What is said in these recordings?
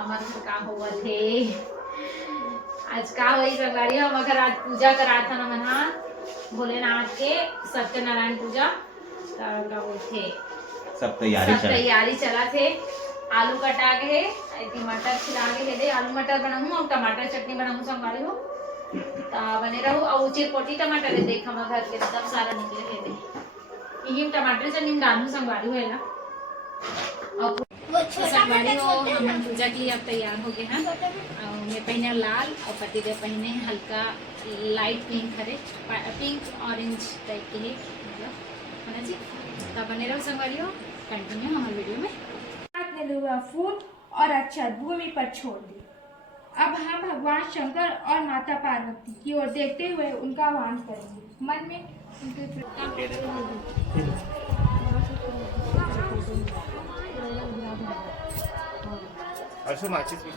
हमारे घर का हुआ थे आज का वही सरकारी हम अगर आज पूजा करा था ना मना भोलेनाथ के सत्यनारायण पूजा का वो थे सब तैयारी चला थे। आलू कटा के मटर छिला के दे आलू मटर बनाऊं और टमाटर चटनी बनाऊं संगाड़ी हो ता बने रहू और उचित कोटी टमाटर दे देख हम घर के सब सारा निकले थे दे ये टमाटर चटनी डालूं संगाड़ी है ना और संगवाड़ी हो हम पूजा के लिए अब तैयार हो गए हैं। मैं पहने लाल और पतिदेव पहने हल्का लाइट पिंक हरे पिंक ऑरेंज टाइप के है मतलब है ना जी। तब बने रहो संगवाड़ी हो कंटिन्यू हमारे वीडियो में। फूल और अक्षत भूमि पर छोड़ दी। अब हम भगवान शंकर और माता पार्वती की ओर देखते हुए उनका आह्वान करेंगे। मन में अर्शु माचिस भी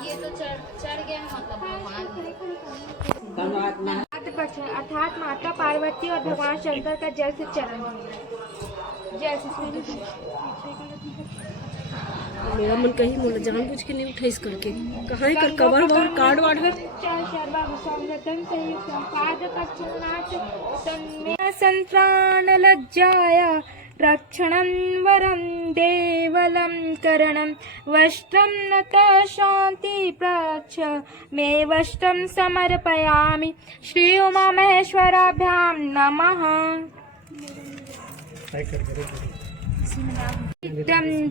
ये तो चढ़ गया मतलब अर्थात माता पार्वती और भगवान शंकर का जल से चरण मेरा मन कहीं मोला जानबूझ के नहीं उठाइस करके कहाँ कर कवर और कार्ड वार्ड है संत्राण लज्जाया रक्षणं वरं देवलं करणं वस्त्रं नत शांति प्रक्ष मे वस्त्रं समर्पयामि श्री उमा महेश्वराभ्यां नमः।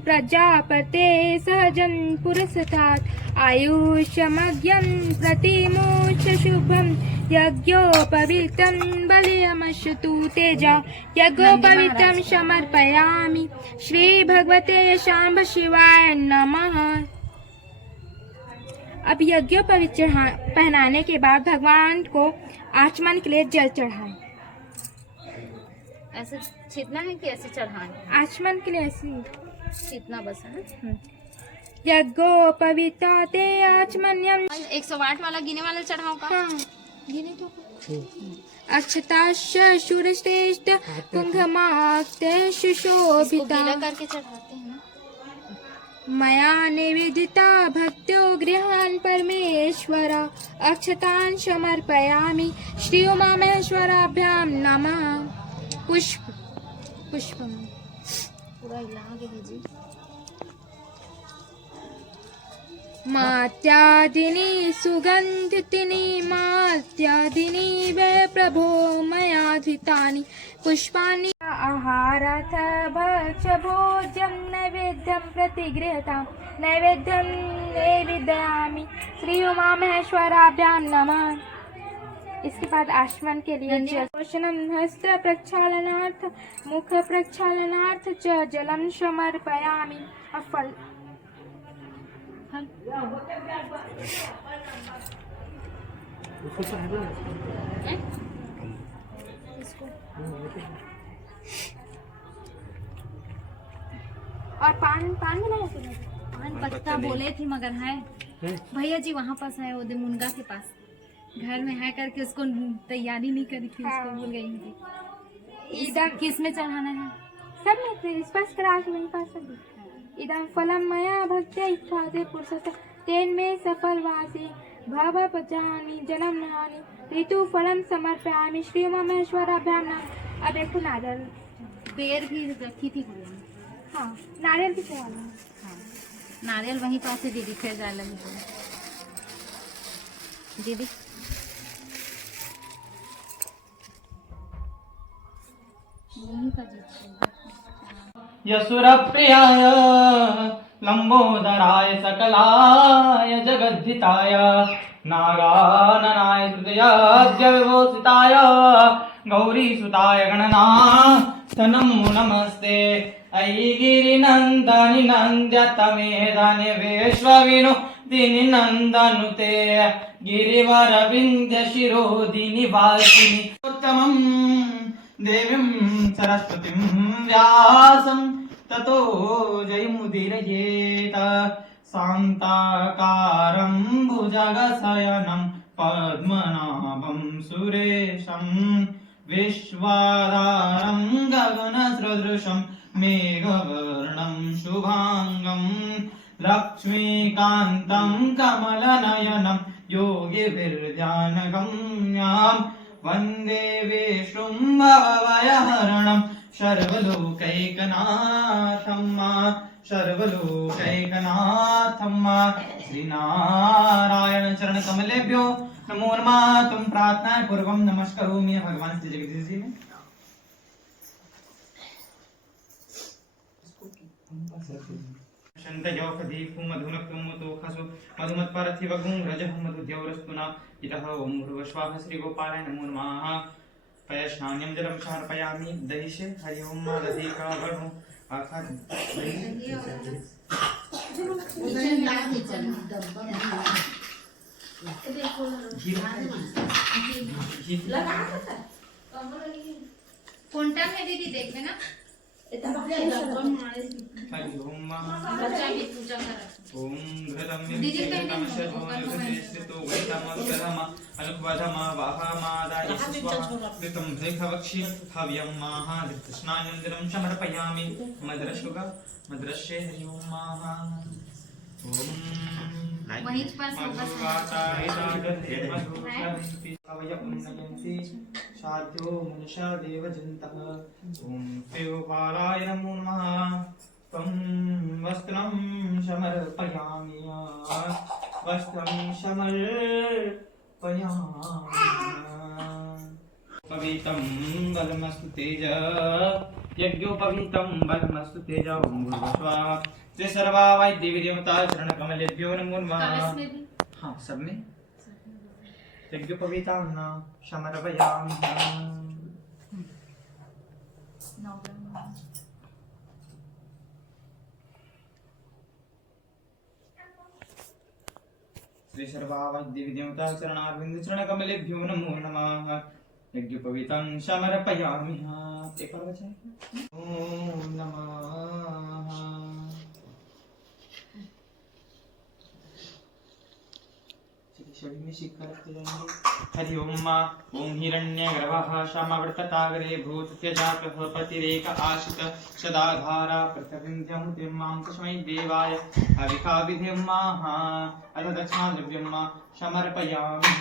प्रजापते सहजं पुरस्तात् आयुष्यमग्यं प्रतिमोक्ष शुभं यज्ञोपवीतं बलियमश्तु तेजा यज्ञोपवीतं समर्पयामि श्री भगवते शांभ शिवाय नमः। अब यज्ञोपवीत पहनाने के बाद भगवान को आचमन के लिए जल चढ़ाएं। ऐसे छीतना है कि ऐसे चढ़ाना आचमन के लिए ऐसे छीतना बस है ना। यज्ञोपवीते आचमन्यम 108 वाला गिने वाला चढ़ाओ का हाँ। गिने तो अक्षताश्च शूरश्रेष्ठ कुंभमाक्ते सुशोभिता करके चढ़ाते हैं ना। मया निवेदिता भक्त्यो गृहान् परमेश्वर अक्षतान् समर्पयामि श्री उमा महेश्वराभ्यां नमः। पुष्प पूरा हिला जी मात्यादिनी सुगंधितिनी मात्यादिनी वे प्रभो मया धृतानि पुष्पाणि आहाराथ भक्ष भोज्यं नैवेद्यं प्रतिगृहतां नैवेद्यं निवेदयामि श्री उमा महेश्वराभ्यां नमः। इसके बाद आचमन के लिए पोषणम हस्त प्रक्षालनार्थ मुख प्रक्षालनार्थ च जलम समर्पयामि। अब फल और पान बनाया पान पत्ता बोले थी मगर है भैया जी वहाँ पास है वो मुनगा के पास घर में है करके उसको तैयारी नहीं करी थी। उसको भूल गई थी। इधर किस में चढ़ाना है सब में स्पर्श करा के मेरे पास सब इदं फलम मया भक्त्या इच्छाते पुरुषस्य तेन में सफल वासी भव पचामि जन्म नहानि ऋतु फलम समर्पयामि श्री उमा महेश्वराभ्यां नमः। अब एक नारियल बेर भी रखी थी हाँ नारियल की सेवा हाँ नारियल वहीं पास से दीदी फिर डाल लगी दीदी यशुरप्रियाय लंबोदराय सकलाय जगद्धिताय नागाननाय हृदयाद्य विभूषिताय गौरीसुताय गणनाथनं नमस्ते अयि गिरिनन्दनि नन्द्यतमेधानि विश्वविनोदिनि नन्दनुते गिरिवरविन्द्य शिरोदिनि वासिनि उत्तमम् देवीं सरस्वतीं व्यासं ततो जयमुदीरयेत शान्ताकारं भुजगशयनं पद्मनाभं सुरेशं विश्वाधारं गगनसदृशं मेघवर्णं शुभांगं लक्ष्मीकान्तं कमलनयनं योगिभिर्ध्यानगम्यां वन्दे विष्णुं सर्वलोकैकनाथं श्रीनारायण चरण कमलेभ्यो नमो नमः। तुम प्रार्थनाएं पूर्वम नमस्करोमि भगवान श्री जगदीश जी में। शन्तयोखदीपु मधुनक्तुमुतोखसु मधुमत्परथिवगुं रजः मधुद्यौरस्तुना इतः ओम भूर्भुवस्वाहा श्री गोपालाय नमो नमः। पयस्नान्यं जलं समर्पयामि दहिषे हरि ओम दधिका वरुण आखा कोणता है दीदी देख लेना। हरि ओम बच्चा की पूजा कर ओम घृतं दीदी का विष्णुतो वैतमगधम अलक्वधम वाहमादाय स्वाहा कृतं भृखवक्षि हव्यं महाधृतस्नानञ्जनं समर्पयामि मद्रश्ये हरि ओम महा ओम वहीं पर साध्यो मनुष्य देवजन्तः ओम देवपालाय नमो नमः। तं वस्त्रं समर्पयामि पवितं बलमस्तु तेज यज्ञोपवीतं बलमस्तु तेज ओम भूर्भुवस्वाहा श्री सर्वावाय देवी देवता चरण कमलेभ्यो नमो नमः। हाँ सब में यज्ञोपवीतं समर्पयामि श्री सर्वावाय देवी देवता चरणारविंद चरण कमलेभ्यो नमो नमः। यज्ञोपवीतं समर्पयामि। एक और बचा है। ओम नमः सभी में शिखा रखते जाएंगे। हरि ओम ओम हिरण्यगर्भः श्यामावर्तताग्रे भूत्यजातः पतिरेक आशित सदाधारा प्रतिविन्ध्यं तिर्मां तस्मै देवाय हविका विधिं अथ दक्षिणाद्रव्यं समर्पयामि।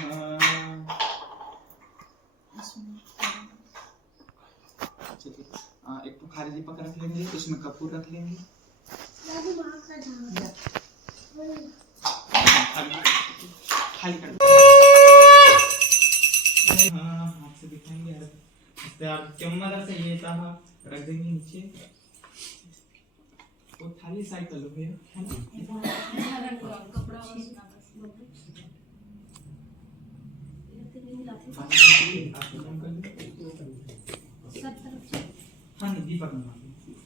एक तो खाली दीपक रख लेंगे, उसमें कपूर रख लेंगे। खाली कर हाथ से दिखाएंगे। रख देंगे नीचे। वो थाली साइड कर लो भैया। हाँ नहीं दीपक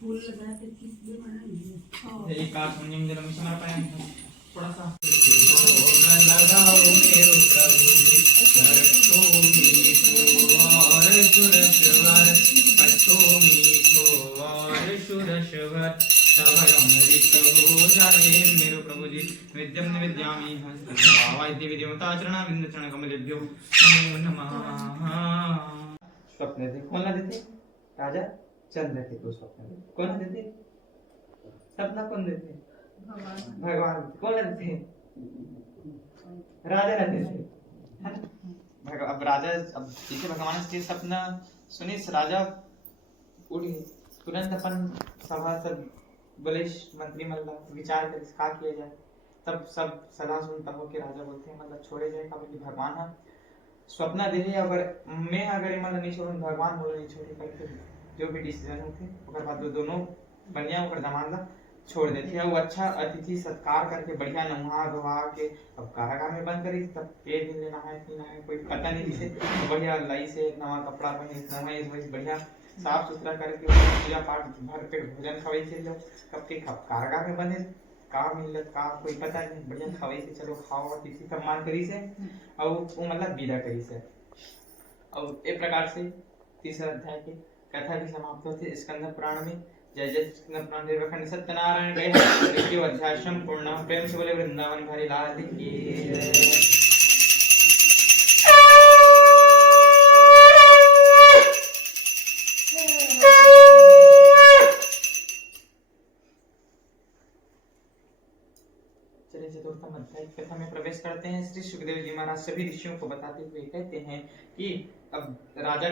फूल लगा एक आठ जन्म समर्पयामि। थोड़ा सा लगाओ मेरो प्रभु जी रखो मीठो और सुरश्वर बच्चो मीठो और सुरश्वर तब अमृत हो जाए मेरो प्रभु जी विद्यम निविद्यामि हस्ते देवी देवता चरण बिंद चरण कमलेभ्यो नमो नमः। स्वप्न देते कौन देते? राजा चंद्र के तो स्वप्न देते कौन देते? सपना कौन देते? भगवान कौन रहते हैं? राजा रहते थे। अब राजा अब ठीक है भगवान के सपना सुनी राजा उड़ गए तुरंत अपन सभा सब बोले मंत्रिमंडल विचार कर क्या किया जाए। तब सब सलाह सुनता हो कि राजा बोलते हैं मतलब छोड़े जाए का भगवान है स्वप्न दे रहे अगर मैं अगर मतलब नहीं छोड़ू भगवान बोले नहीं छोड़े करके जो भी डिसीजन होते ओकर बाद दोनों बनिया ओकर दमाद छोड़ देती है। वो अच्छा अतिथि सत्कार करके बढ़िया नहा धोवा के अब कारागार में बंद करी तब एक दिन लेना है कि ना है कोई पता नहीं जिसे तो बढ़िया लाई से नवा कपड़ा पहने नवा बढ़िया साफ सुथरा करके पूजा पाठ भर पेट भोजन खवाई चल जाओ। कब के कारागार में बने का मिलत का कोई पता नहीं बढ़िया खवाई से चलो खाओ अतिथि सम्मान करी से और वो मतलब विदा करी से और एक प्रकार से तीसरे अध्याय की कथा की समाप्त होती स्कंद पुराण में। जय जय स्कंद पुराण देवखंड सत्यनारायण गए तृतीय अध्याय संपूर्ण। प्रेम से बोले वृंदावन बिहारी लाल की जय। चलिए चतुर्थम अध्याय की कथा में प्रवेश करते हैं। श्री सुखदेव जी महाराज सभी ऋषियों को बताते हुए कहते हैं कि अब राजा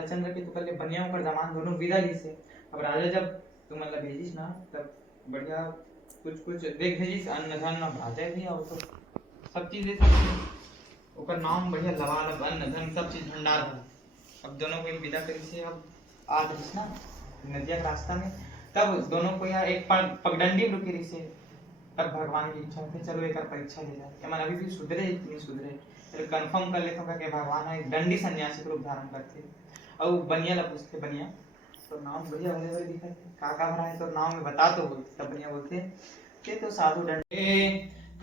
चंद्र के तो पहले बनियाओं पर जमान दोनों विदा ली से। अब राजा जब तुम मतलब भेजिस ना तब बढ़िया कुछ देख भेजिस अन्न धन राजा भी और तो सब चीज दे सकते ओकर नाम बढ़िया लवालब अन्न धन सब चीज भंडार है। अब दोनों को विदा करी से अब आ रही ना नदिया के रास्ता में। तब दोनों को यहाँ एक पगडंडी में रुकी रही से। तब भगवान की इच्छा थी चलो एक परीक्षा ले जाए मन अभी भी सुधरे इतनी सुधरे फिर कंफर्म कर लेता कि भगवान है दंडी सन्यासी रूप धारण करते। और बनिया ला पूछते बनिया तो नाम बढ़िया भले भले दिखा काका भरा है तो नाम में बता तो बोलते। तब बनिया बोलते कि तो साधु दंडे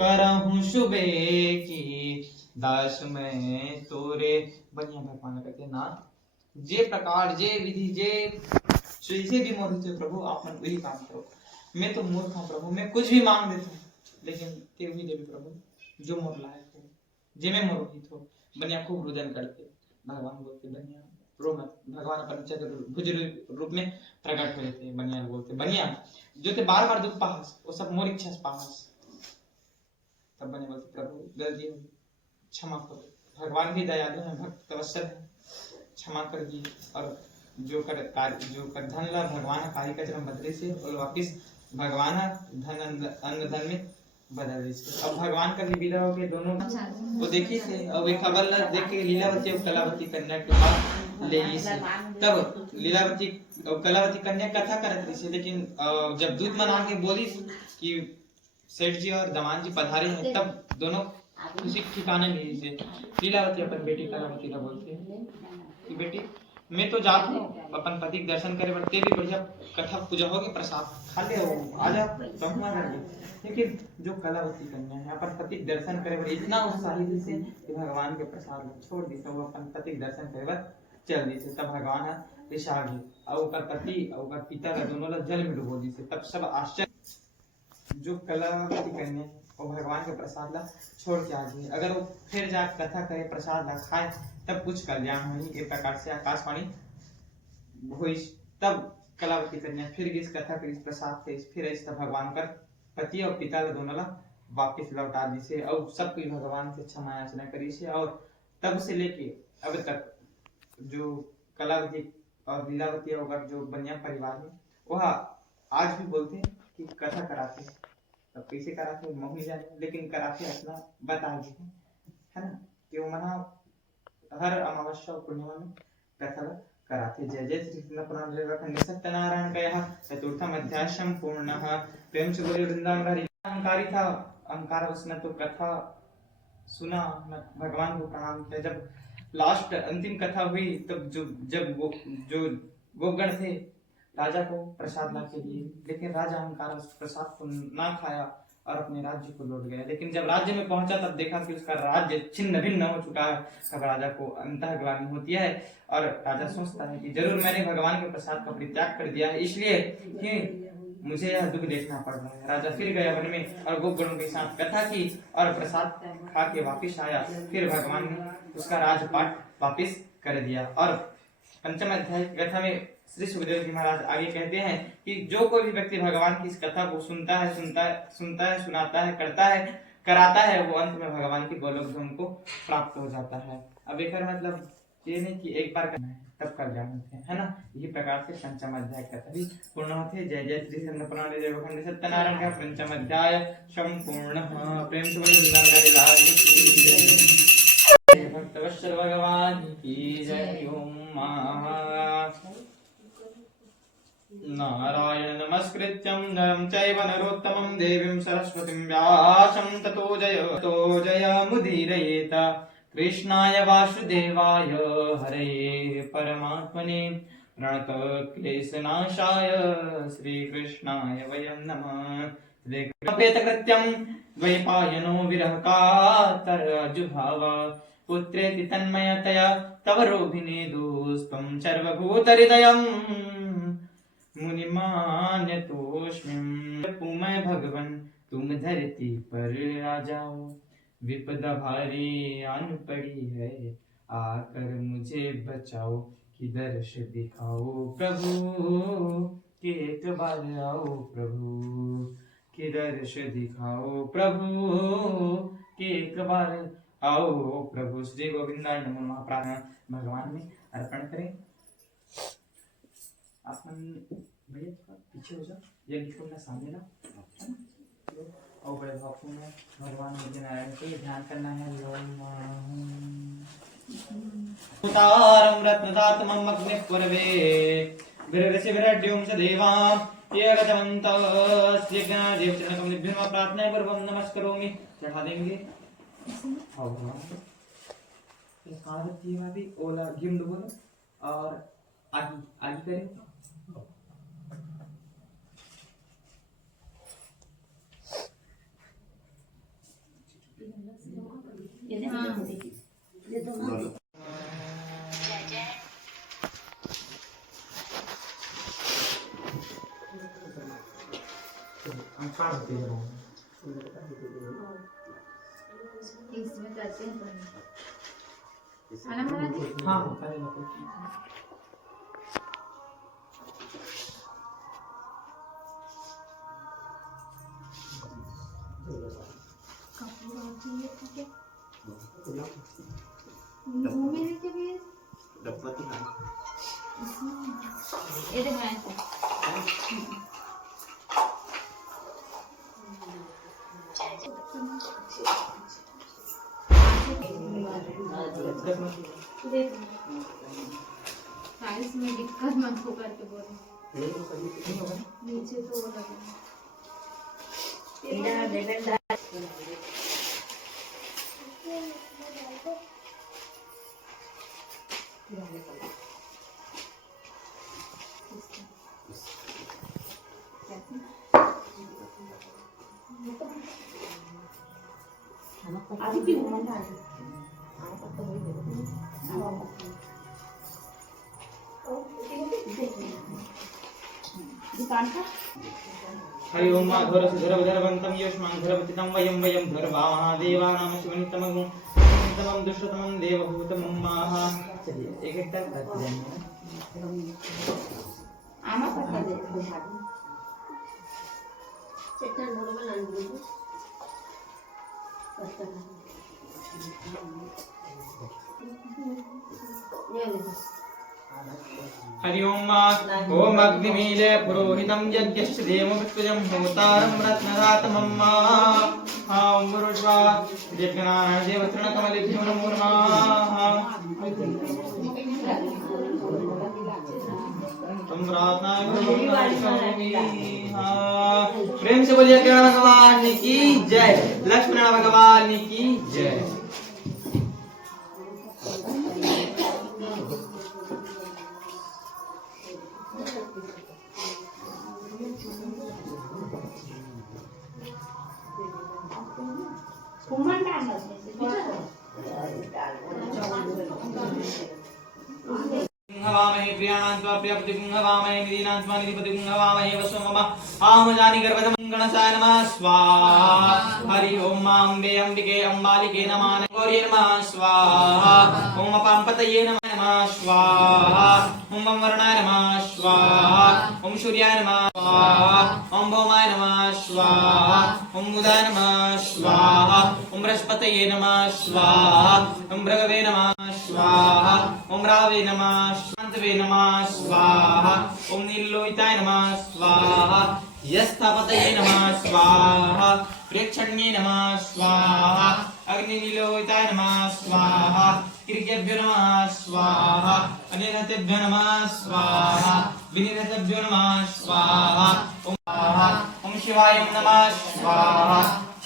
करहूं शुभे की दास में तोरे। बनिया भगवान कहते नाथ जे प्रकार जे विधि जे जैसे भी मोर होते प्रभु आप मन वही काम करो। मैं तो मूर्ख हूँ प्रभु मैं कुछ भी मांग देता हूँ लेकिन ते भी देवी प्रभु जो मोर लायक हो जे मैं मोरोहित हो। बनिया खूब रुदन करते भगवान बोलते बनिया रो मत। भगवान अपन भुज रूप में प्रकट हो जाते। बनिया बोलते बनिया जो ते बार बार दुख पाहस वो सब मोर इच्छा से पाहस। तब बनिया बोलते प्रभु गलती हो क्षमा करो। भगवान भी दयालु है भक्त तवस्सल है क्षमा कर दी। और जो कर धन ला भगवान कार्य का जन्म बदले से और वापिस भगवान धन अन्न धन में बदल दी से। अब भगवान का विदा हो के दोनों वो देखी से अब एक खबर ला देख के लीलावती और कलावती कन्या के पास ले ली से। तब लीलावती और कलावती कन्या कथा करत रही से लेकिन जब दूध मन आके बोली कि सेठ जी और दमान जी पधारे हैं तब दोनों किसी ठिकाने मिली से। लीलावती अपन बेटी कलावती का बोलते हैं कि बेटी मैं तो जात हूँ अपन पति के दर्शन करे बढ़ते भी बढ़िया कथा पूजा होगी प्रसाद खा ले आजा ब्रह्मा कर लेकिन जो कलावती कन्या है अपन पति के दर्शन करे बड़े इतना उत्साहित से कि भगवान के प्रसाद छोड़ दी वो अपन पति के दर्शन करे बस चल दी से। तब भगवान ऋषा गए और ओकर पति और ओकर पिता का दोनों ला जल में डुबो दी से। तब सब आश्चर्य जो कलावती कन्या और भगवान के प्रसाद ला छोड़ के आ गई। अगर वो फिर जा कथा करे प्रसाद ला खाए तब कुछ कल्याण होनी। एक प्रकार से आकाशवाणी हुई। तब कलावती कन्या फिर इस कथा के इस प्रसाद से फिर इस भगवान कर पति और पिता ला दोनों ला वापिस लौटा दी से और सब कोई भगवान से क्षमा याचना करी से। और तब से लेके अब तक जो कलावती और लीलावती और जो बनिया परिवार है वह आज भी बोलते हैं कि कथा कराते हैं। तब कैसे कराते मम्मी जाने लेकिन कराते अपना बता दी है ना कि वो मना हर अमावस्या और पूर्णिमा में कथा कराते। जय जय श्री कृष्ण पुराण देवखंड सत्यनारायण का यह चतुर्थम अध्याय संपूर्णः। प्रेम से बोले वृंदावन हरि। अहंकारी था अहंकार उसने तो कथा सुना भगवान को प्रणाम किया। जब लास्ट अंतिम कथा हुई तब जब वो जो गोगण थे राजा को प्रसाद ला के लिए लेकिन राजा अहंकार उस प्रसाद को ना खाया और अपने राज्य को लौट गया। लेकिन जब राज्य में पहुंचा तब देखा कि उसका राज्य छिन्न भिन्न हो चुका है। तब राजा को अंतःग्लानि होती है और राजा सोचता है कि जरूर मैंने भगवान के प्रसाद का परित्याग कर दिया है इसलिए कि मुझे यह दुख देखना पड़ रहा है। राजा फिर गया वन में और गोगणों के साथ कथा की और प्रसाद खा के वापिस आया। फिर भगवान ने उसका राजपाट वापिस कर दिया। और पंचम अध्याय की कथा में श्री सुखदेव जी महाराज आगे कहते हैं कि जो कोई भी व्यक्ति भगवान की इस कथा को सुनता है सुनाता है करता है कराता है वो अंत में भगवान की गोलोक धाम को प्राप्त हो जाता है। अब एक मतलब ये नहीं कि एक बार करना है तब कर जाते हैं है ना। इसी प्रकार से पंचम अध्याय कथा भी पूर्ण होते हैं। जय जय श्री कृष्ण पुराण देवखंड सत्यनारायण का पंचम अध्याय संपूर्ण। प्रेम से भक्तवत्सल भगवान की जय। ओम नारायण नमस्कृत्यं नरं चैव नरोत्तमं देवीं सरस्वतीं व्यासं ततो जयमुदीरयेत। कृष्णाय वासुदेवाय हरये परमात्मने प्रणतक्लेशनाशाय श्रीकृष्णाय वयं नमः। कृत्यं द्वैपायनो विरहकातरजुभाव पुत्रेति तन्मयतया तव रोभिनेदोस्त्वं सर्वभूतहृदयम् मुनिमान्यतोऽस्म्यं पुमय भगवन् तुम धरती पर आ जाओ विपदा भारी आन पड़ी है आकर मुझे बचाओ कि दर्श दिखाओ प्रभु कि एक बार आओ प्रभु कि दर्श दिखाओ प्रभु कि एक बार आओ प्रभु। श्री गोविंदाय नमः। महाप्रार्थना भगवान में अर्पण करें। अपन भैया पीछे हो जाओ, ये लिखो अपना सामने ना और बड़े भावों में भगवान नारायण को ध्यान करना है। उतारम रत्नदातमं अग्निः पूर्वे विररस्य विरड्यों च देवां ये गतवन्तस्य ज्ञानदेव चरणकमलेभ्यो नमः। प्रार्थनाएं पूर्वं नमस्करोमि। चढ़ा देंगे भगवान आरती में भी ओला गिम बोलो और आगे आगे करें। इसमें करते हैं खाना बनाते हैं। हाँ ये देखो साइंस में दिक्कत मत हो करके बोलो नीचे तो वो लगे हरि ओम घोरसुधरवधरवन्तं यस्मान् घोरपतितं वयं धर्वामः देवानां शिवनितमं दुष्टतमं देवभूतमं माः। चलिए एक एक तक करते जाएंगे। आमा पत्ता दे चट्टान बरोबर लांडू पत्ता ये देखो। हरि ओम ओम अग्निमीले पुरोहितं यज्ञश्च देवमुत्पजं होतारं रत्नदातमं ओम गुरुज्वा यज्ञनारायण देवचरणकमलेभ्यो नमो नमः। तुम प्रार्थना प्रेम से बोलिए कृष्ण भगवान की जय, लक्ष्मण भगवान की जय। हवामहे प्रियाणां त्वाप्यपति हवामहे निदीनां त्वा निधिपति हवामहे वसुममा आमजानि गर्भधमङ्गणसाय नमः स्वाहा। हरि ओम अम्बे अम्बिके अम्बालिके नमः गौरी नमः स्वाहा। ओम अपांपतये नमः स्वाहा। ओम वरुणाय नमः स्वाहा। ओम सूर्याय नमः स्वाहा। ओम भौमाय नमः स्वाहा। ओम बुधाय नमः स्वाहा। ओम बृहस्पतये नमः स्वाहा। ओम भृगवे नमः स्वाहा। ओम रावे नमः शांतवे नमः स्वाहा। ओम नीलोहिताय नमः स्वाहा। यस्थापतये नमः स्वाहा। प्रेक्षण्ये नमः स्वाहा। अग्निनीलोहिताय नमः स्वाहा। किर्केभ्यो नमः स्वाहा। अनिरतेभ्यो नमः स्वाहा। विनिरतेभ्यो नमः स्वाहा। ओम शिवाय नमः स्वाहा।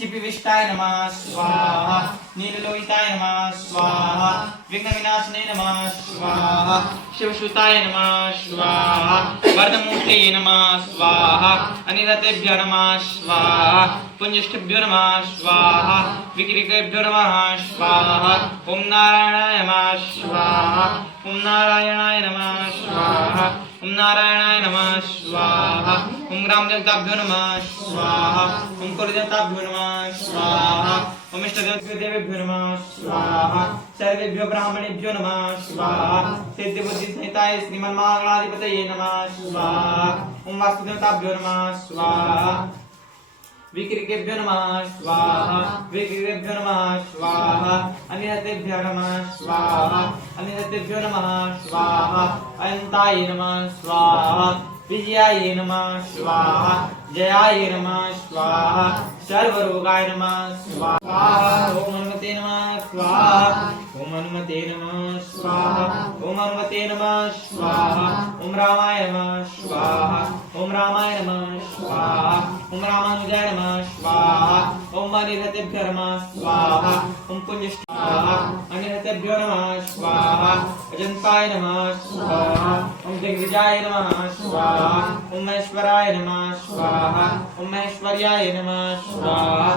क्षिपिविष्टाय नमः स्वाहा नीललोहिताय नमः स्वाहा विघ्नविनाशने नमः स्वाहा शिवसुताय नमः स्वाहा वर्धमूर्तये नमः स्वाहा अनिरतेभ्यो नमः स्वाहा पुण्यष्टिभ्यो नमः स्वाहा विक्रिकेभ्यो नमः स्वाहा ओम नारायणाय नमः स्वाहा ओम नारायणाय नमः स्वाहा ओम नारायणाय नमः स्वाहा ओम ग्रामदेवताभ्यो नमः स्वाहा ओम कुलदेवताभ्यो नमः स्वाहा ओम इष्टदेवेभ्यो नमः स्वाहा सर्वेभ्यो ब्राह्मणेभ्यो नमः स्वाहा सिद्धिबुद्धिसहिताय श्रीमन्महागणाधिपतये नमः स्वाहा ओम वासुदेवताभ्यो नमः स्वाहा विक्रिकेभ्यो नमः स्वाहा विक्रिकेभ्यो नमः स्वाहा अनिहतेभ्यो नमः स्वाहा अनिहतेभ्यो नमः स्वाहा अनंताय नमः स्वाहा विजयाय नमः स्वाहा जयाय नमः स्वाहा सर्वरोगाय नमः स्वाहा ओम हनुमते नमः स्वाहा ओम हनुमते नमः स्वाहा ओम हनुमते नमः स्वाहा ओम रामाय नमः स्वाहा ओम रामाय नमः स्वाहा ओम रामानुजाय नमः स्वाहा ओम अनिहतेभ्यो नमः स्वाहा ओम पुण्यष्टाय अनिहतेभ्यो नमः स्वाहा अजंताय नमः स्वाहा ओम दिग्विजयाय नमः स्वाहा ओम महेश्वराय नमः स्वाहा ओम महेश्वर्याय नमः स्वाहा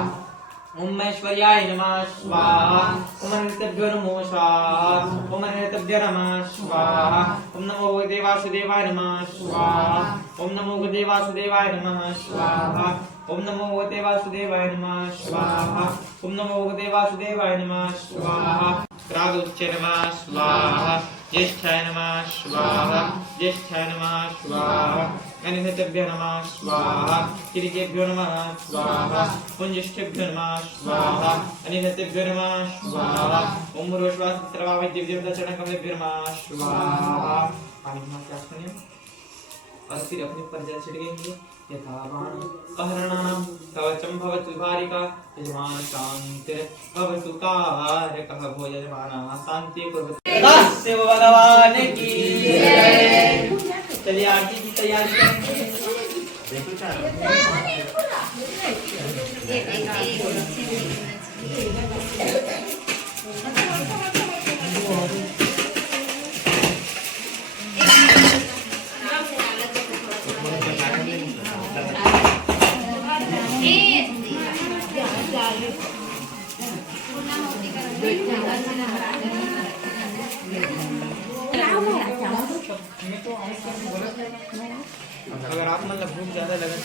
ओम महेश्वर्याय नमः स्वाहा ओम अनिहतेभ्यो नमो स्वाहा ओम अनिहतेभ्यो नमः स्वाहा ओम नमो भगवते वासुदेवाय नमः स्वाहा ओम नमो भगवते वासुदेवाय नमः स्वाहा ओम नमो भगवते वासुदेवाय नमः स्वाहा ओम नमो भगवते वासुदेवाय नमः स्वाहा राघवोच्च नमः स्वाहा ज्येष्ठाय नमः स्वाहा ज्येष्ठाय नमः स्वाहा अनिहतेभ्यो नमः स्वाहा किरीटेभ्यो नमः स्वाहा पुंजिष्ठेभ्यो नमः स्वाहा अनिहतेभ्यो नमः स्वाहा ओम रोश्वासत्रवावै दिव्यदेवताचरणकमलेभ्यो नमः स्वाहा पानी और फिर अपने पर जल छिड़केंगे यथा बाण कहरणानां कवचं भवतु भारिका यजमान शांतिर भवतु कारकः भो यजमानः शांति कुर्वतु शिव भगवान की जय। चलिए आरती की तैयारी करेंगे। अगर आप मतलब भूख ज्यादा लगा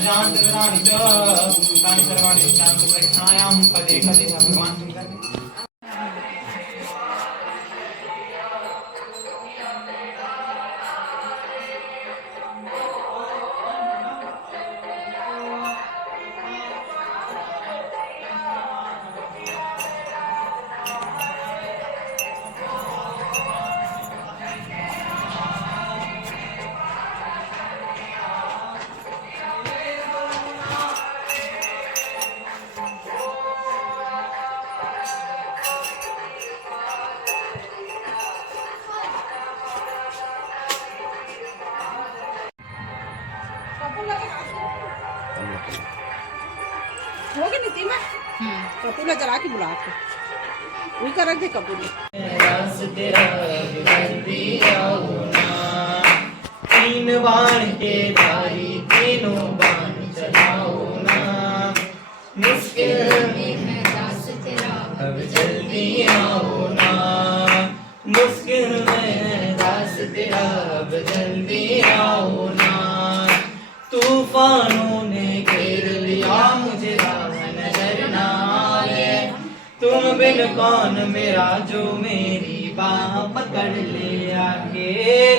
गजानन च तानि सर्वाणि विज्ञान प्रक्षायां पदे पदे भगवान तुम कर हो गया नीति में कपूर जरा के बुला के वही कर रख दे कपूर तीन बाण के धारी तीनों बाण चलाओ ना मुश्किल में है दास तेरा अब जल्दी आओ ना मुश्किल में है दास तेरा अब जल्दी आओ ना तूफानों ने घेर लिया मुझे राह नजर ना आए तुम बिन कौन मेरा जो मेरी बाह पकड़ ले आके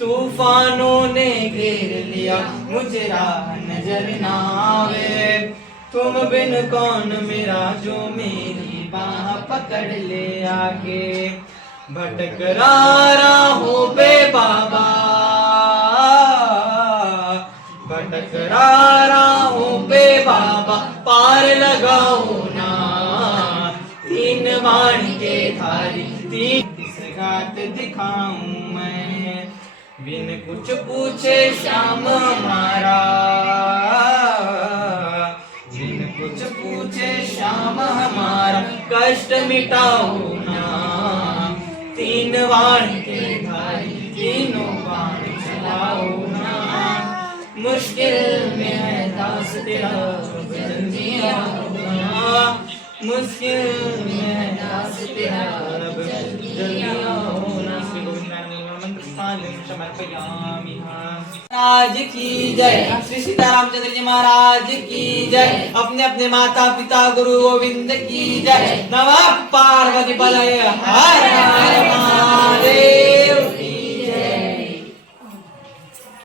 तूफानों ने घेर लिया मुझे राह नजर ना आवे तुम बिन कौन मेरा जो मेरी बाह पकड़ ले आके भटक राहों पे बाबा भटक राहों पे बाबा पार लगाओ ना तीन बाण के धारी तीन किस घाट दिखाऊं मैं बिन कुछ पूछे श्याम हमारा बिन कुछ पूछे श्याम हमारा कष्ट मिटाओ ना तीन बाण के धारी तीनों बाण चलाओ ना मुश्किल में है दास तेरा जल्दी आओ ना मुश्किल में है दास तेरा जल्दी आओ ना महाराज की जय श्री सीतारामचंद्र जी महाराज की जय अपने अपने माता पिता गुरु गोविंद की जय नमः पार्वती पदये हर